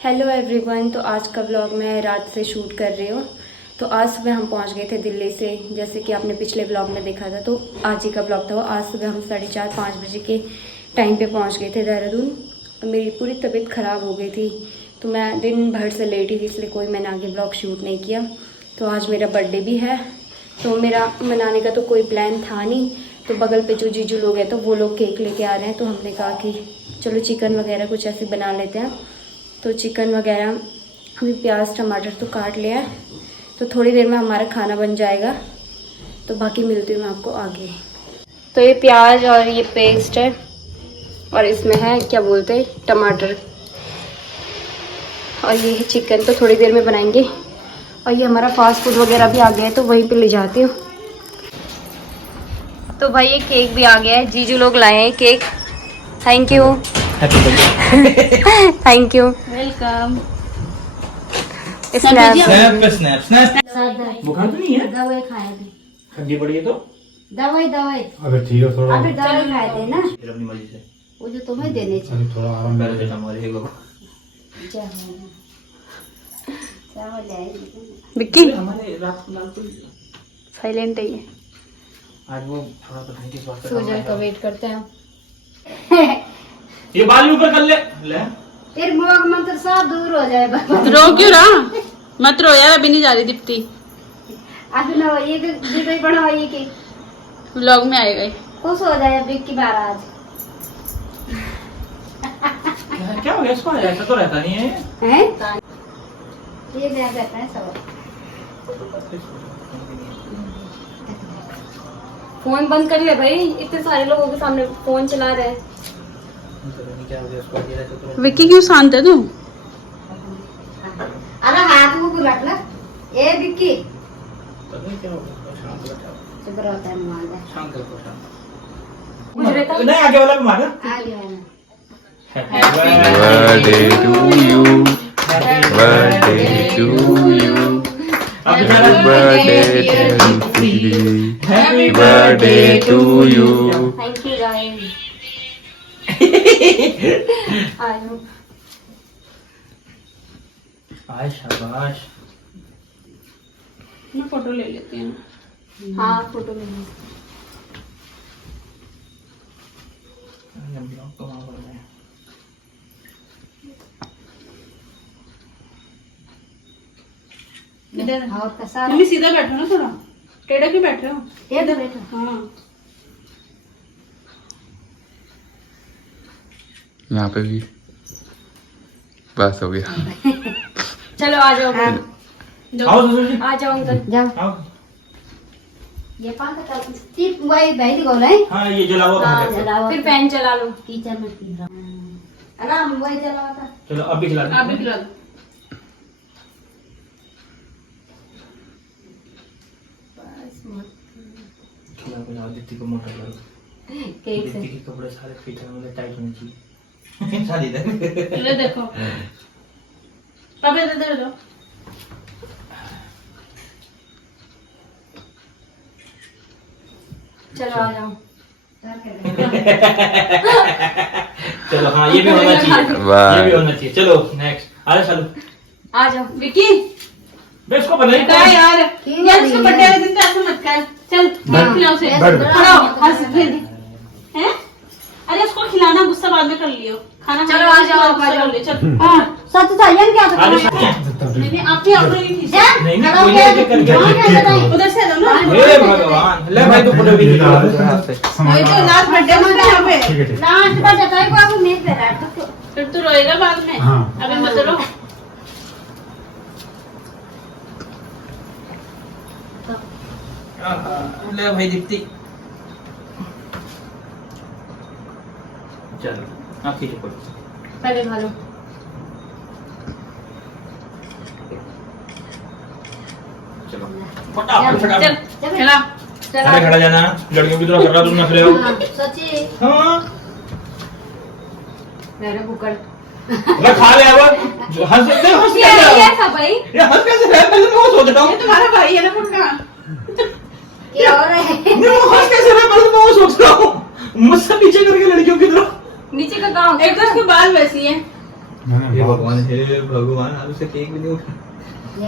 Hello everyone. तो आज का ब्लॉग मैं रात से शूट कर रही हूँ। तो आज सुबह हम पहुँच गए थे दिल्ली से, जैसे कि आपने पिछले ब्लॉग में देखा था। तो आज ही का ब्लॉग था वो। आज सुबह हम 4:30-5 बजे के टाइम पे पहुँच गए थे देहरादून। तो मेरी पूरी तबीयत ख़राब हो गई थी, तो मैं दिन भर से लेटी थी, इसलिए कोई मैंने आगे ब्लॉग शूट नहीं किया। तो आज मेरा बर्थडे भी है, तो मेरा मनाने का तो कोई प्लान था नहीं। तो बगल पे जो जीजू लोग हैं तो वो लोग केक लेके आ रहे हैं, तो हमने कहा कि चलो चिकन वगैरह कुछ ऐसे बना लेते हैं। तो चिकन वगैरह अभी प्याज टमाटर तो काट लिया है, तो थोड़ी देर में हमारा खाना बन जाएगा। तो बाकी मिलती हूँ मैं आपको आगे। तो ये प्याज और ये पेस्ट है, और इसमें है क्या बोलते हैं टमाटर, और ये है चिकन। तो थोड़ी देर में बनाएंगे। और ये हमारा फास्ट फूड वगैरह भी आ गया है, तो वहीं पे ले जाती हूँ। तो भाई ये केक भी आ गया है, जीजू लोग लाए हैं cake. Thank you thank you, welcome. बुखार तो नहीं है? दवाई खाए थे, ठंडी पड़ी है तो दवाई अगर ठीक है थोड़ा अभी दवाई खाए थे ना, फिर अपनी मर्जी से वो जो तुम्हें देने अभी थोड़ा आराम कर देना हमारे को। विक्की हमारे रात को लाल कोई साइलेंट है ये। आज वो थोड़ा पता नहीं किस बात पे सूजन का वेट करते हैं। ये बाल ऊपर कर ले फिर मोग मंत्र सब दूर हो जाए। रो क्यों रहा? मत रो यार, अभी नहीं जा रही दीप्ति। आज ना ये तो बनवाइए कि व्लॉग में आएगा। खुश हो जाए अभी की बार आज। क्या हो गया इसको? ऐसा तो रहता नहीं है। हैं? ये नया रहता है सब। फोन बंद कर ले भाई, इतने सारे लोगों के सामने फोन चला रहे हैं। क्या हो गया इसको? विक्की क्यों शांत है तू? अरे हाथ को रख ला। ए विक्की क्या हो गया? शांत बैठा चुप रहता है मान ले। शांत रखो शांत। मुझे तो नहीं आगे वाला भी मारना। आ गया है। Birthday to you. Birthday to you. Happy birthday to you. Happy birthday to you. Thank you guys. आयो आय शाबाश। मैं फोटो ले लेती हूँ। हाँ फोटो ले लो। ब्लॉग को वहाँ पर मैं इधर और कैसा मम्मी सीधा बैठो ना, थोड़ा टेढ़ा क्यों बैठ रहे हो? इधर बैठो। हाँ यहाँ पे भी बस हो गया। चलो आ जाओ। आओ ससुर जी। आ जाओ अंकल जाओ। आओ। ये पांच का स्टिप वही बैठ गो ले। हाँ ये जलाओ हां जलाओ, फिर फैन चला लो। किचन में पी रहा आराम वही जलावा था। चलो अब भी जला दो। आप भी खिला दो। खिला को जाओ, दीप्ति को मोटा करो। केक से दीप्ति के कपड़े सारे फिट होने टाइट होने चाहिए। शादी तक ले देखो पापा, इधर दे दो। चलो आ जाओ। चलो हाँ ये भी होना चाहिए, ये भी होना चाहिए। चलो नेक्स्ट आ जा चलो। आ जाओ विक्की मैं इसको बनाई क्या यार, यार इसको बर्थडे वाले दिन तो ऐसा मत कर। चल खिलाओ से खड़ा हो, हंस फिर हैं। अरे उसको खिलाना, गुस्सा बाद में कर लियो। खाना चलो आ जाओ, गुस्सा कर ले, चल। हां सच था ये क्या था। नहीं नहीं आप ही अपने ही खींचो। नहीं नहीं कोई नहीं करके उधर से आ जाओ ना। हे भगवान ले भाई, तो फोटो भी निकाल। वही तो लास्ट बर्थडे में यहाँ पे लास्ट बार जताई को अब मेज पे रहा तो फिर तू रोएगा बाद में। अभी मत रो। ले भाई दीप्ति। चलो आप खींचो फोटो। पहले खा लो। चलो फटाफट चल फटाफट खिला। अरे खड़ा जाना, लड़कियों की तरह कर रहा तुम नखरे हो। सच्ची हाँ मेरे कुकर मैं खा ले अब। हंस कैसे ये था भाई। ये हंस कैसे रहा है? पहले मैं वो सोच रहा हूँ। ये तुम्हारा भाई है ना पक्का? क्या हो रहा है? नहीं वो हंस कैसे रहा है? पहले मैं वो सोच रहा हूँ। मुझसे पीछे करके लड़कियों की तरह। नीचे का गाँव एक तो उसके बाल वैसी है। हे भगवान आज उसे केक भी नहीं उठा।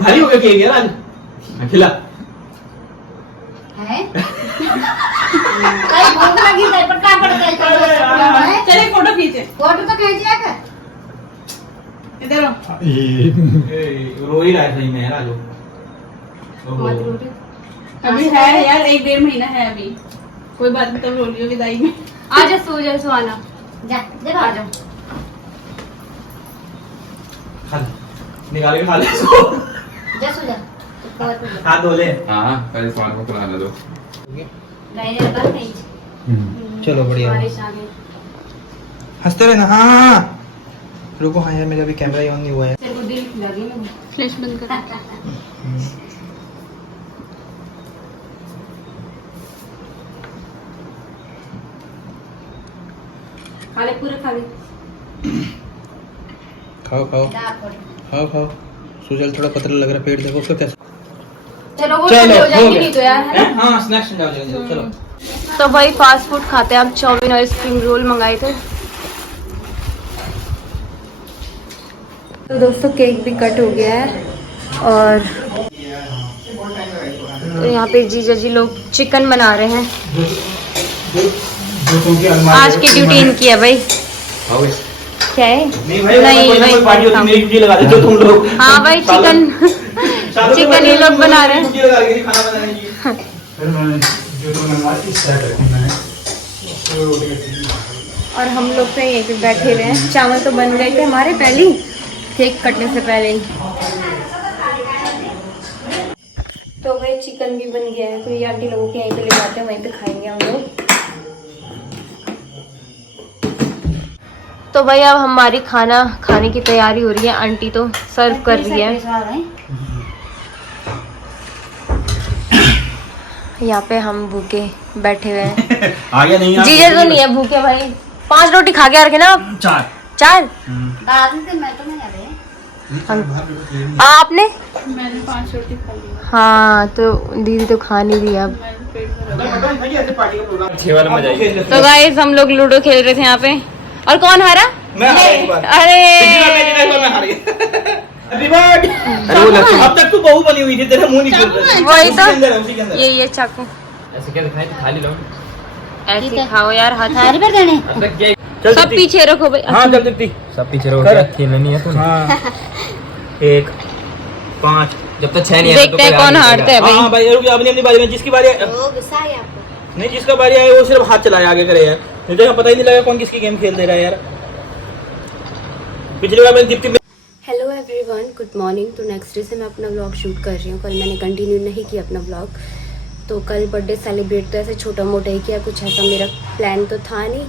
भारी हो गया केक यार आज। खिला। है कई भूख लगी है पर क्या पड़ता है चलिए फोटो खींचे। फोटो तो खींचिए का इधर आओ। रो ही रहा है सही में यार आज। अभी है यार 1-1.5 महीना है अभी। कोई बात नहीं तब रो लियो विदाई में। आजा सो जा सुहाना। जा जब आ जाओ खा ले। निकाल के खा ले इसको। जा सो जा हाथ धो ले। हाँ पहले सामान को खिलाने दो। नहीं रे बात नहीं चलो बढ़िया बारिश आ गई। हंसते रहना। हाँ रुको। हाँ यार मेरा अभी कैमरा ऑन नहीं हुआ है। तेरे को दिल खिला दी मैंने। फ्लैश बंद कर। खा ले पूरे खा ले। खाओ खाओ खाओ खाओ। सुजल थोड़ा पतला लग रहा है। पेट देखो उसका कैसा। चलो वो चलो, ठंडी हो हो जाएगी गया। नहीं तो यार है ना? हाँ स्नैक्स डाल दो चलो। तो भाई फास्ट फूड खाते हैं हम। चाउमीन और स्प्रिंग रोल मंगाए थे। तो दोस्तों केक भी कट हो गया है और तो यहाँ पे जीजा जी लोग चिकन बना रहे हैं। आज की ड्यूटी इनकी है भाई। क्या है? नहीं भाई नहीं, कोई ना कोई भाई, पार्टी होती हाँ। मेरी ड्यूटी लगा दे जो तुम लोग। हाँ भाई चिकन सालों के चिकन ये लोग बना रहे हैं। ड्यूटी लगा के खाना बनाने की। और हम लोग तो यहीं पे बैठे हुए हैं। चावल तो बन गए थे हमारे पहले ही, केक कटने से पहले ही। तो भाई चिकन भी बन गया है। तो ये आंटी लोगों के यहीं पे ले जाते हैं, वहीं पे खाएंगे हम लोग। तो भाई अब हमारी खाना खाने की तैयारी हो रही है। आंटी तो सर्व कर रही है। यहाँ पे हम भूखे बैठे हुए हैं। आ गया नहीं जीजा तो नहीं है भूखे भाई। 5 रोटी खा के रखे ना आप। 4 दादी से मैं तो नहीं आ रही आपने? मैंने 5 रोटी खा ली। हाँ तो दीदी तो खा नहीं रही अब। तो गाइस हम लोग लूडो खेल रहे थे यहाँ पे। और कौन हारा? मैं हारा एक बार। अरे मैं हार गया। Happy birthday। अब तक तू बहू बनी हुई थी तेरा मुंह नहीं खुल रहा। वही उसी के अंदर है, उसी के तो अंदर। ये चाकू ऐसे क्या दिखाई तो खाली लो। ऐसे खाओ यार हाथ सारी पर देने चल सब पीछे रखो भाई। हाँ चल दीप्ति सब पीछे रहो। क्या खेलना नहीं है तू। हाँ 1 5 जब तक 6 नहीं है देखते हैं कौन हारता है हाँ भाई। भाई रुक जा अपनी अपनी बारी में जिसकी बारी ओ गुस्सा है आपको नहीं जिसका बारी आए वो सिर्फ हाथ चलाए आगे करे यार। नहीं तो पता ही नहीं लगा कौन किसकी गेम खेल दे रहा है यार। पिछली बार मैंने Deepti hello everyone, good morning. तो नेक्स्ट डे से मैं अपना व्लॉग शूट कर रही हूँ। कल मैंने कंटिन्यू नहीं किया अपना व्लॉग। तो कल बर्थडे सेलिब्रेट तो ऐसे छोटा मोटा ही किया, कुछ ऐसा मेरा प्लान तो था नहीं।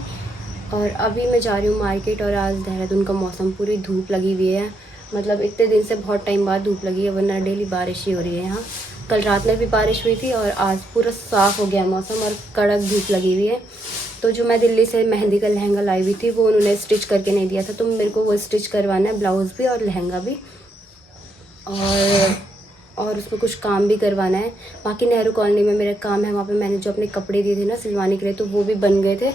और अभी मैं जा रही हूँ मार्केट। और आज देहरादून का मौसम पूरी धूप लगी हुई है। मतलब इतने दिन से बहुत टाइम बाद धूप लगी है, वरना डेली बारिश ही हो रही है यहाँ। कल रात में भी बारिश हुई थी और आज पूरा साफ़ हो गया मौसम और कड़क धूप लगी हुई है। तो जो मैं दिल्ली से मेहंदी का लहंगा लाई हुई थी वो उन्होंने स्टिच करके नहीं दिया था, तो मेरे को वो स्टिच करवाना है, ब्लाउज़ भी और लहंगा भी। और उसमें कुछ काम भी करवाना है। बाकी नेहरू कॉलोनी में मेरा काम है, वहाँ पे मैंने जो अपने कपड़े दिए थे ना सिलवाने के लिए, तो वो भी बन गए थे,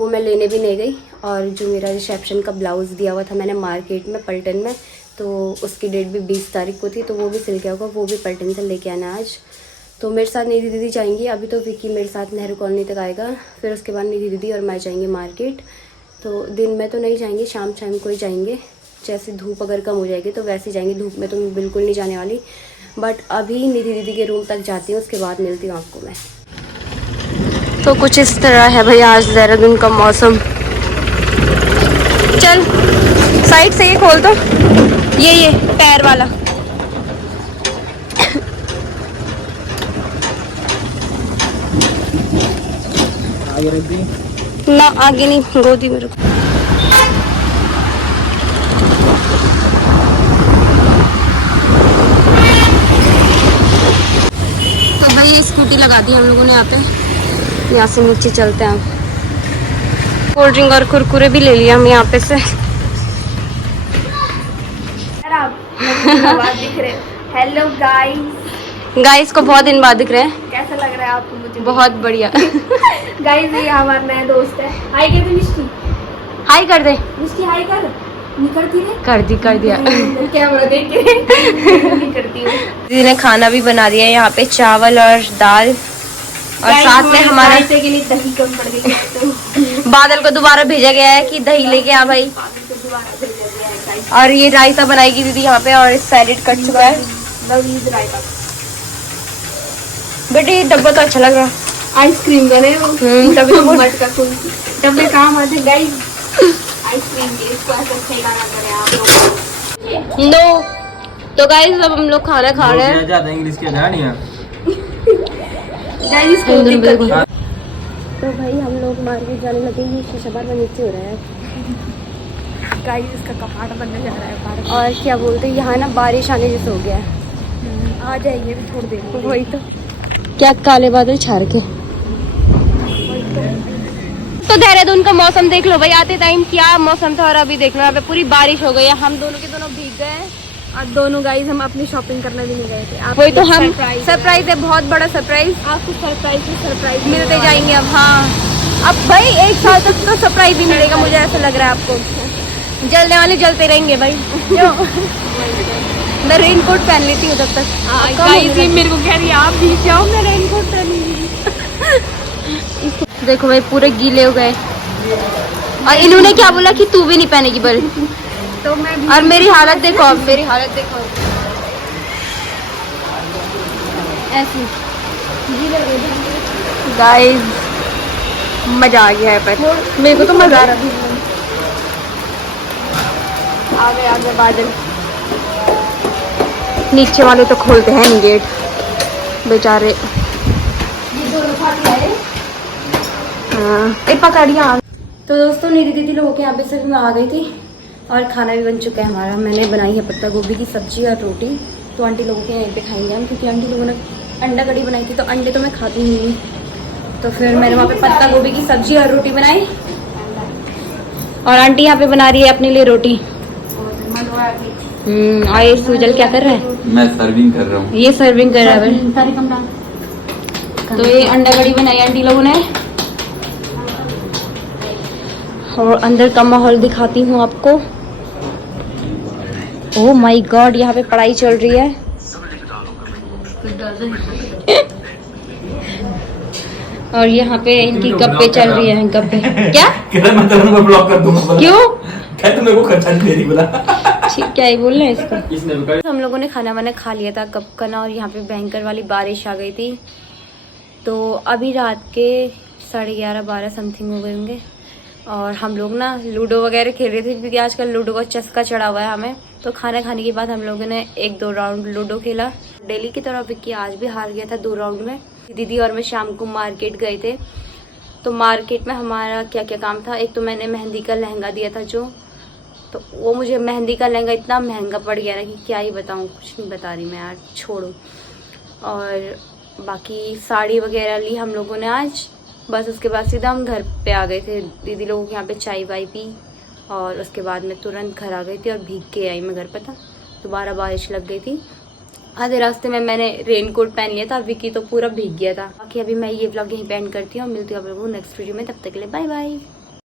वो मैं लेने भी नहीं गई। और जो मेरा रिसेप्शन का ब्लाउज़ दिया हुआ था मैंने मार्केट में पलटन में, तो उसकी डेट भी 20 तारीख को थी, तो वो भी सिल गया होगा, वो भी पलटन से लेके आना आज। तो मेरे साथ निधि दीदी जाएंगी। अभी तो विक्की मेरे साथ नेहरू कॉलोनी तक आएगा, फिर उसके बाद निधि दीदी और मैं जाएंगे मार्केट। तो दिन में तो नहीं जाएंगे, शाम को ही जाएंगे। जैसे धूप अगर कम हो जाएगी तो वैसे ही जाएंगे, धूप में तो मैं बिल्कुल नहीं जाने वाली। बट अभी निधि दीदी के रूम तक जाती हूँ, उसके बाद मिलती हूँ आपको मैं। तो कुछ इस तरह है भाई आज देहरादून का मौसम। चल साइड से ये खोल दो, ये पैर वाला। ना आगे नहीं, गोदी में रुको। तो भाई ये स्कूटी लगा दी हम लोगों ने यहाँ पे। यहाँ से नीचे चलते हैं। कोल्ड ड्रिंक और कुरकुरे भी ले लिया हम यहाँ पे से। हेलो गाइस को बहुत दिन बाद दिख रहे हैं। कैसा लग रहा है आपको? मुझे बहुत बढ़िया। गाइस ये हमारा नया दोस्त है। हाय कर दे मिष्टी, हाय कर दे। मिष्टी हाय कर। नहीं करती है? कर दिया कैमरा देख के नहीं करती हूँ। दीदी ने खाना भी बना दिया है, यहाँ पे चावल और दाल और साथ में हमारा के लिए दही कम पड़ गई तो बादल को दोबारा भेजा गया है कि दही लेके आ भाई। और ये रायता बनाएगी दीदी यहाँ पे और सैलेड कट चुका है। बेटे ये डब्बा तो अच्छा लग रहा। आइसक्रीम बने वो तभी तो बोल- मटका कुल डब्बे काम आते गाइस आइसक्रीम के इसको ऐसे खिलाना करे आप लोग। नो तो गाइस अब हम लोग खाना खा रहे हैं। ज्यादा इंग्लिश के जानिए। गाइस को दिक्कत नहीं। तो भाई हम लोग मार्केट जाने लगे, ये शीशा बार में नीचे हो रहा है गाइस इसका कपाट बनने जा रहा है बाहर। और क्या बोलते हैं यहाँ ना बारिश आने जैसे हो गया है। आ जाएगी अभी थोड़ी देर में। वही तो क्या काले बादल छा रखे। तो देहरादून का मौसम देख लो भाई, आते टाइम क्या मौसम था और अभी देख लो यहाँ पे पूरी बारिश हो गई है। हम दोनों के दोनों भीग गए हैं और दोनों गाइस हम अपनी शॉपिंग करने भी नहीं गए थे। आप वही तो हम सरप्राइज सरप्राइज है, बहुत बड़ा सरप्राइज आपको सरप्राइज मिलते जाएंगे अब। हाँ अब भाई एक साल तक तो सरप्राइज ही मिलेगा, मुझे ऐसा लग रहा है। आपको जलने वाले जलते रहेंगे भाई। मैं रेनकोट पहन लेती हूँ तब तक। गाइस ये मेरे को कह रही है आप भीग जाओ मैं रेनकोट पहनूंगी। देखो भाई पूरे गीले हो गए और इन्होंने क्या बोला कि तू भी नहीं पहनेगी बल। तो मैं भी और मेरी हालत देखो, अब मेरी हालत देखो ऐसी। गाइस मजा आ गया है पर मेरे को तो मजा आ रहा है। आगे बादल, नीचे वाले तो खोलते हैं नहीं गेट बेचारे। हाँ एक पकड़िया। तो दोस्तों निधि दीदी लोगों के यहाँ पे सभी में आ गई थी और खाना भी बन चुका है हमारा। मैंने बनाई है पत्ता गोभी की सब्जी और रोटी। तो आंटी लोगों के यहीं पे खाएंगे हम, क्योंकि आंटी लोगों ने अंडा कड़ी बनाई थी तो अंडे तो मैं खाती ही नहीं। तो फिर मैंने वहाँ पे पत्ता गोभी की सब्जी और रोटी बनाई और आंटी यहाँ पे बना रही है अपने लिए रोटी। और ये सुजल क्या कर रहा है? मैं सर्विंग कर रहा हूँ। ये सर्विंग कर रहा है। तो ये अंडा कड़ी बनाई आंटी लोगों ने और अंदर का माहौल दिखाती हूँ आपको। ओह माय गॉड यहाँ पे पढ़ाई चल रही है। और यहाँ पे इनकी गप्पे चल रही है। गप्पे क्या? मैं तो ब्लॉक कर दूंगा। क्यों? क्या मेरे को खर्चा नहीं दे रही बोला। क्या ही बोल रहे हैं इसको। इसने भी हम लोगों ने खाना वाना खा लिया था कब का ना, और यहाँ पे भयंकर वाली बारिश आ गई थी। तो अभी रात के 11:30-12 समथिंग हो गए होंगे और हम लोग ना लूडो वगैरह खेल रहे थे, क्योंकि आजकल लूडो का चस्का चढ़ा हुआ है हमें। तो खाना खाने के बाद हम लोगों ने 1-2 राउंड लूडो खेला। डेली की तरह विक्की आज भी हार गया था 2 राउंड में। दीदी और मैं शाम को मार्केट गए थे। तो मार्केट में हमारा क्या क्या काम था, एक तो मैंने मेहंदी का लहंगा दिया था जो, तो वो मुझे मेहंदी का लहंगा इतना महंगा पड़ गया ना कि क्या ही बताऊँ, कुछ नहीं बता रही मैं यार, छोड़ो। और बाकी साड़ी वगैरह ली हम लोगों ने आज। बस उसके बाद सीधा हम घर पे आ गए थे। दीदी लोगों के यहाँ पे चाय वाय पी और उसके बाद मैं तुरंत घर आ गई थी और भीग के आई मैं घर। पता दोबारा बारिश लग गई थी। आधे रास्ते में मैंने रेनकोट पहन लिया था, विकी तो पूरा भीग गया था। बाकी अभी मैं ये व्लॉग यहीं पे एंड करती हूँ। मिलती हूँ आप लोगों को नेक्स्ट वीडियो में, तब तक के लिए बाय बाय।